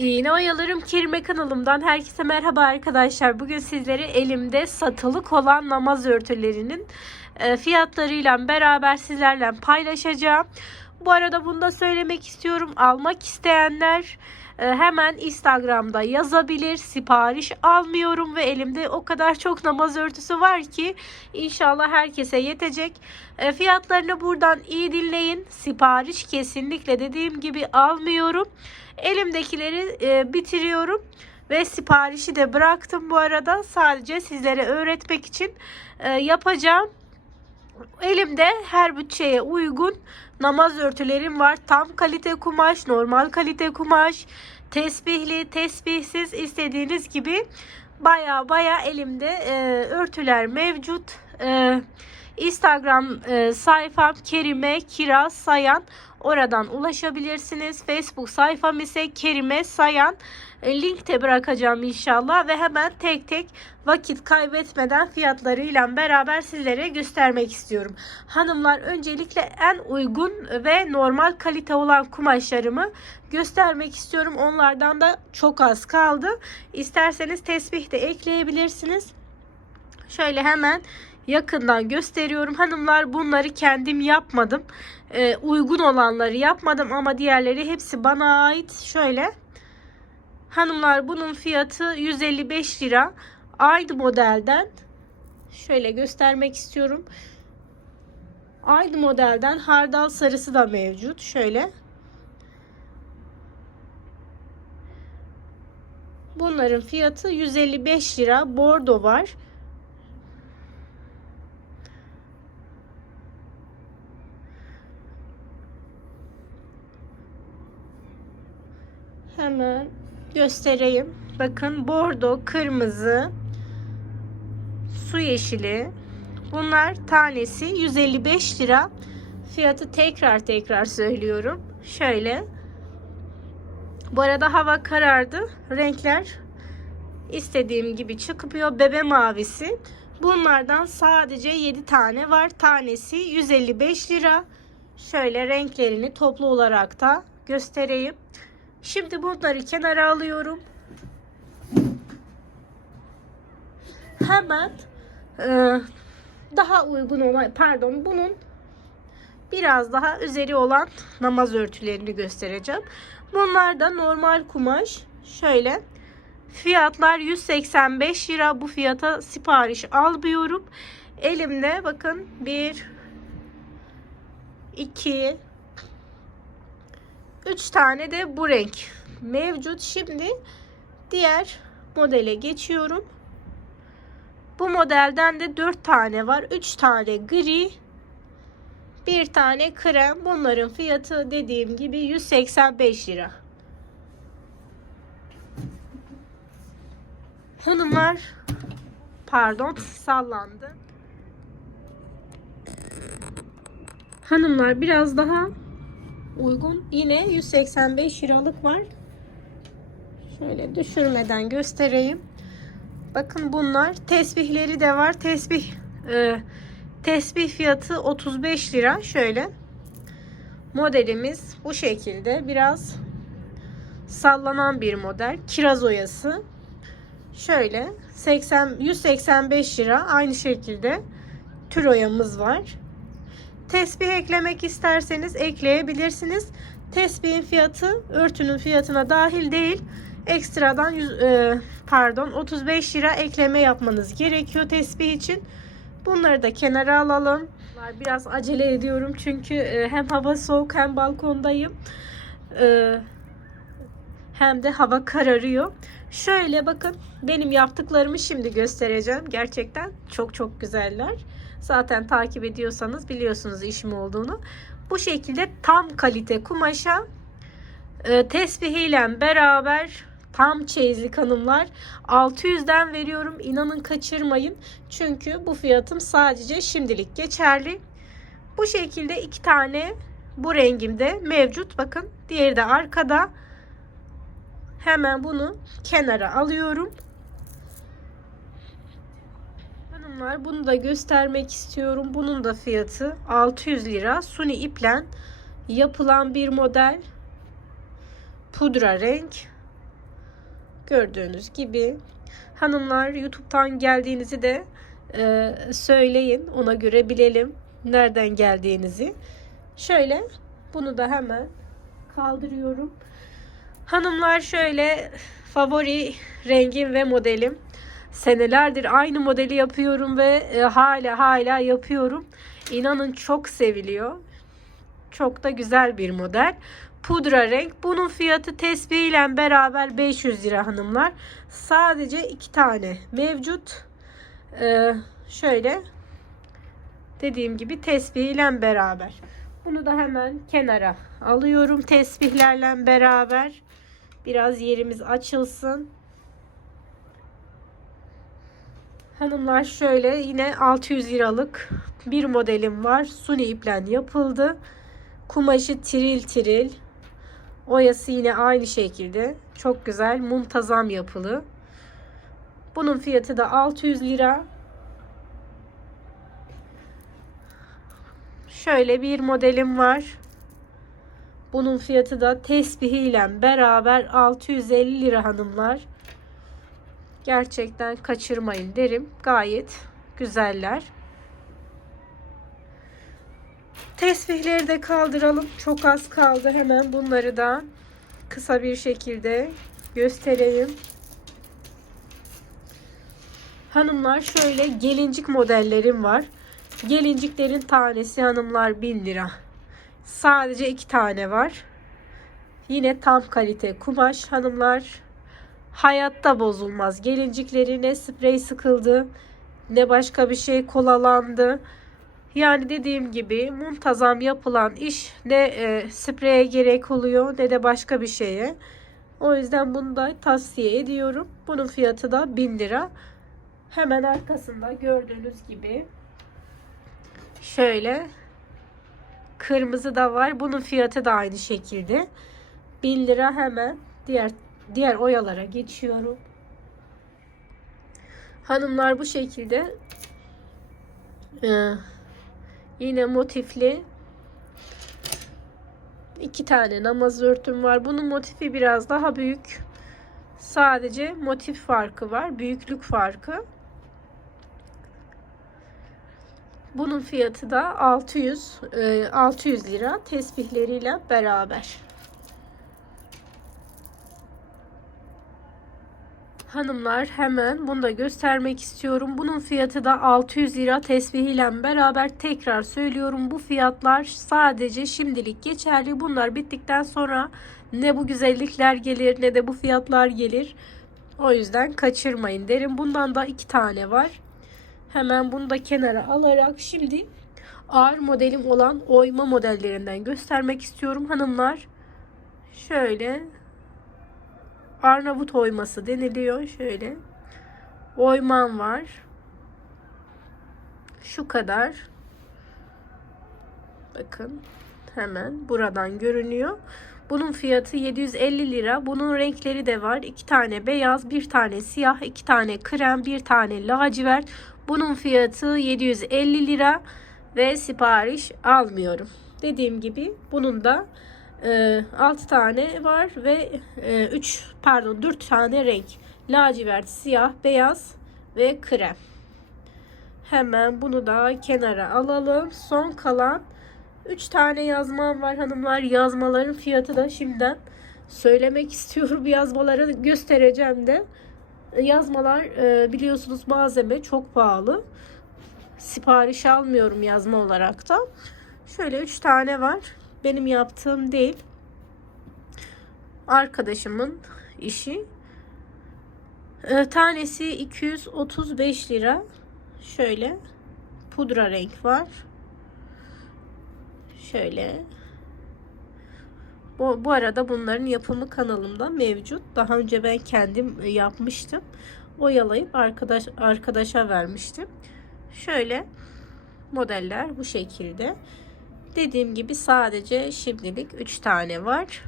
İğne Oyalarım Kerime kanalımdan herkese merhaba arkadaşlar. Bugün sizlere elimde satılık olan namaz örtülerinin e, fiyatlarıyla beraber sizlerle paylaşacağım. Bu arada bunu da söylemek istiyorum. Almak isteyenler hemen Instagram'da yazabilir. Sipariş almıyorum ve elimde o kadar çok namaz örtüsü var ki inşallah herkese yetecek. E, Fiyatlarını buradan iyi dinleyin. Sipariş kesinlikle dediğim gibi almıyorum. Elimdekileri e, bitiriyorum ve siparişi de bıraktım bu arada. Sadece sizlere öğretmek için e, yapacağım. Elimde her bütçeye uygun namaz örtülerim var. Tam kalite kumaş, normal kalite kumaş, tesbihli, tesbihsiz istediğiniz gibi baya baya elimde e, örtüler mevcut. E, Instagram e, sayfam Kerime Kiraz Sayan. Oradan ulaşabilirsiniz. Facebook sayfam ise Kerime Sayan. E, link de bırakacağım inşallah ve hemen tek tek vakit kaybetmeden fiyatlarıyla beraber sizlere göstermek istiyorum. Hanımlar öncelikle en uygun ve normal kalite olan kumaşlarımı göstermek istiyorum. Onlardan da çok az kaldı. İsterseniz tesbih de ekleyebilirsiniz. Şöyle hemen yakından gösteriyorum. Hanımlar bunları kendim yapmadım. Ee, uygun olanları yapmadım ama diğerleri hepsi bana ait. Şöyle. Hanımlar bunun fiyatı 155 lira. Aynı modelden şöyle göstermek istiyorum. Aynı modelden hardal sarısı da mevcut. Şöyle. Bunların fiyatı 155 lira. Bordo var. Hemen göstereyim. Bakın bordo, kırmızı, su yeşili. Bunlar tanesi 155 lira. Fiyatı tekrar tekrar söylüyorum. Şöyle. Bu arada hava karardı. Renkler istediğim gibi çıkıyor. Bebe mavisi. Bunlardan sadece 7 tane var. Tanesi 155 lira. Şöyle renklerini toplu olarak da göstereyim. Şimdi bunları kenara alıyorum. Hemen e, daha uygun olan pardon bunun biraz daha üzeri olan namaz örtülerini göstereceğim. Bunlar da normal kumaş. Şöyle fiyatlar 185 lira. Bu fiyata sipariş almıyorum. Elimde bakın 1 2 3 tane de bu renk mevcut. Şimdi diğer modele geçiyorum. Bu modelden de 4 tane var. 3 tane gri, bir tane krem. Bunların fiyatı dediğim gibi 185 lira. Hanımlar pardon sallandı. Hanımlar biraz daha uygun. Yine 185 liralık var. Şöyle düşürmeden göstereyim. Bakın bunlar tesbihleri de var. Tesbih e, tesbih fiyatı 35 lira. Şöyle modelimiz bu şekilde. Biraz sallanan bir model. Kiraz oyası. Şöyle 80 185 lira. Aynı şekilde tür oyamız var. Tesbih eklemek isterseniz ekleyebilirsiniz. Tesbihin fiyatı örtünün fiyatına dahil değil. Ekstradan 100, e, pardon 35 lira ekleme yapmanız gerekiyor tesbih için. Bunları da kenara alalım. Biraz acele ediyorum çünkü e, hem hava soğuk hem balkondayım. E, hem de hava kararıyor. Şöyle bakın benim yaptıklarımı şimdi göstereceğim. Gerçekten çok çok güzeller. Zaten takip ediyorsanız biliyorsunuz işim olduğunu. Bu şekilde tam kalite kumaşa e, tesbihiyle beraber tam çeyizlik hanımlar 600'den veriyorum. İnanın kaçırmayın. Çünkü bu fiyatım sadece şimdilik geçerli. Bu şekilde iki tane bu rengimde mevcut. Bakın diğeri de arkada. Hemen bunu kenara alıyorum. Hanımlar bunu da göstermek istiyorum. Bunun da fiyatı 600 lira. Suni iplen yapılan bir model. Pudra renk. Gördüğünüz gibi hanımlar YouTube'dan geldiğinizi de e, söyleyin. Ona göre bilelim nereden geldiğinizi. Şöyle bunu da hemen kaldırıyorum. Hanımlar şöyle favori rengim ve modelim. Senelerdir aynı modeli yapıyorum ve e, hala hala yapıyorum. İnanın çok seviliyor. Çok da güzel bir model. Pudra renk. Bunun fiyatı tesbihiyle beraber 500 lira hanımlar. Sadece iki tane mevcut. Ee, şöyle dediğim gibi tesbihiyle beraber. Bunu da hemen kenara alıyorum tesbihlerle beraber. Biraz yerimiz açılsın. Hanımlar şöyle yine 600 liralık bir modelim var. Suni iple yapıldı. Kumaşı tiril tiril. Oyası yine aynı şekilde. Çok güzel muntazam yapılı. Bunun fiyatı da 600 lira. Şöyle bir modelim var. Bunun fiyatı da tesbihiyle beraber 650 lira hanımlar. Gerçekten kaçırmayın derim. Gayet güzeller. Tesbihleri de kaldıralım. Çok az kaldı. Hemen bunları da kısa bir şekilde göstereyim. Hanımlar şöyle gelincik modellerim var. Gelinciklerin tanesi hanımlar 1000 lira. Sadece iki tane var. Yine tam kalite kumaş hanımlar. Hayatta bozulmaz. Gelincikleri ne sprey sıkıldı ne başka bir şey kolalandı. Yani dediğim gibi muntazam yapılan iş ne e, spreye gerek oluyor ne de başka bir şeye. O yüzden bunu da tavsiye ediyorum. Bunun fiyatı da 1000 lira. Hemen arkasında gördüğünüz gibi şöyle kırmızı da var. Bunun fiyatı da aynı şekilde. 1000 lira hemen diğer diğer oyalara geçiyorum. Hanımlar bu şekilde ee, yine motifli iki tane namaz örtüm var. Bunun motifi biraz daha büyük. Sadece motif farkı var. Büyüklük farkı. Bunun fiyatı da 600 600 e, lira tesbihleriyle beraber. Hanımlar hemen bunu da göstermek istiyorum. Bunun fiyatı da 600 lira tesbihiyle beraber tekrar söylüyorum. Bu fiyatlar sadece şimdilik geçerli. Bunlar bittikten sonra ne bu güzellikler gelir ne de bu fiyatlar gelir. O yüzden kaçırmayın derim. Bundan da iki tane var. Hemen bunu da kenara alarak şimdi ağır modelim olan oyma modellerinden göstermek istiyorum hanımlar. Şöyle Arnavut oyması deniliyor. Şöyle oyman var. Şu kadar. Bakın hemen buradan görünüyor. Bunun fiyatı 750 lira. Bunun renkleri de var. 2 tane beyaz, bir tane siyah, 2 tane krem, bir tane lacivert. Bunun fiyatı 750 lira ve sipariş almıyorum. Dediğim gibi bunun da e, 6 tane var ve e, 3 pardon 4 tane renk. Lacivert, siyah, beyaz ve krem. Hemen bunu da kenara alalım. Son kalan 3 tane yazmam var hanımlar. Yazmaların fiyatı da şimdiden söylemek istiyorum. Yazmaları göstereceğim de. Yazmalar e, biliyorsunuz malzeme çok pahalı. Sipariş almıyorum yazma olarak da. Şöyle 3 tane var. Benim yaptığım değil. Arkadaşımın işi. E, tanesi 235 lira. Şöyle pudra renk var. Şöyle. Bu, bu arada bunların yapımı kanalımda mevcut. Daha önce ben kendim yapmıştım. Oyalayıp arkadaş arkadaşa vermiştim. Şöyle modeller bu şekilde. Dediğim gibi sadece şimdilik 3 tane var.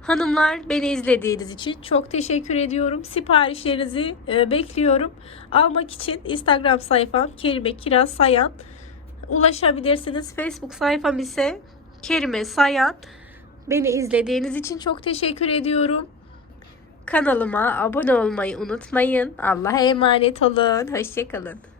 Hanımlar beni izlediğiniz için çok teşekkür ediyorum. Siparişlerinizi e, bekliyorum. Almak için Instagram sayfam Kerime Kiraz Sayan ulaşabilirsiniz. Facebook sayfam ise Kerime Sayan. Beni izlediğiniz için çok teşekkür ediyorum. Kanalıma abone olmayı unutmayın. Allah'a emanet olun. Hoşçakalın.